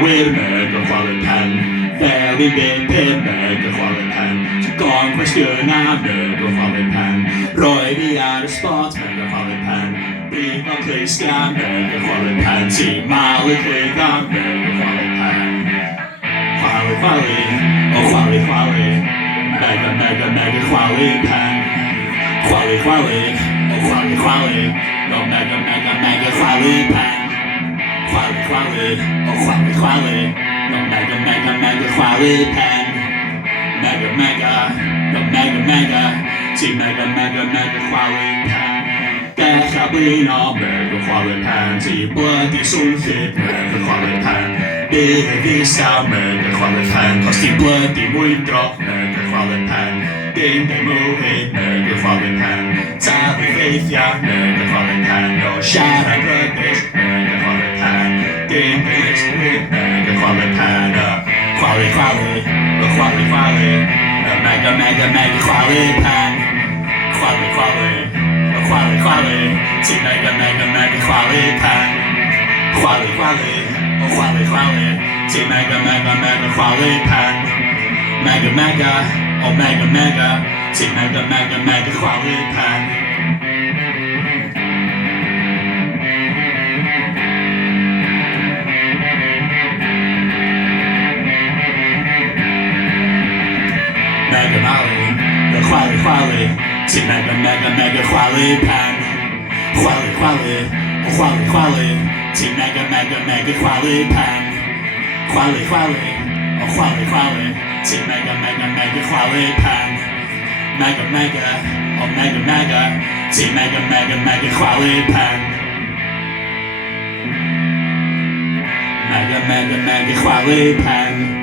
awyr Mega Chwalu Pen. Fel i'n bipur Mega Chwalu Pen. Gon cwestiynau Mega Chwalu Pen. Roi fi ar y spot Mega Chwalu Pen. Brif o cleistiau Mega Chwalu Pen. Ti mal y glwyddan Mega Chwalu Pen. Chwalu chwalu, o chwalu chwalu. Mega Chwalu Pen. Chwalu chwalu, o chwalu chwalu. No mega Chwalu Pen. Chwalu chwalu, o chwalu chwalu. No mega Chwalu Pen. No mega. Ti mega Chwalu Pen. Dechrau blino Mega Chwalu Pen. Ti blydi swnllid Mega Chwalu Pen. Bydd y fisaw Mega Chwalu Pen. Cos ti blydi mwydro Mega Chwalu Pen. Dim mwhyd Mega Chwalu Pen. Taflu ffeithiau Mega Chwalu Pen. O siarad rybys Mega Chwalu Pen. Dim mwhyd Mega Chwalu Pen. Chwalu chwalu, o chwalu chwalu. Mega Chwalu Pen. Chwalu chwalu, o chwalu chwalu. Ti mega Chwalu Pen. Chwalu chwalu, o chwalu chwalu. Ti mega Chwalu Pen. Mega, o mega. Ti mega Chwalu Pen. Mega Malu, o chwalu chwalu. Ti mega Chwalu Pen. Chwalu chwalu, o chwalu chwalu. Ti mega Chwalu Pen. Chwalu chwalu, o chwalu chwalu. Ti mega Chwalu Pen. Mega, o mega. Ti mega Chwalu Pen. Mega Chwalu Pen.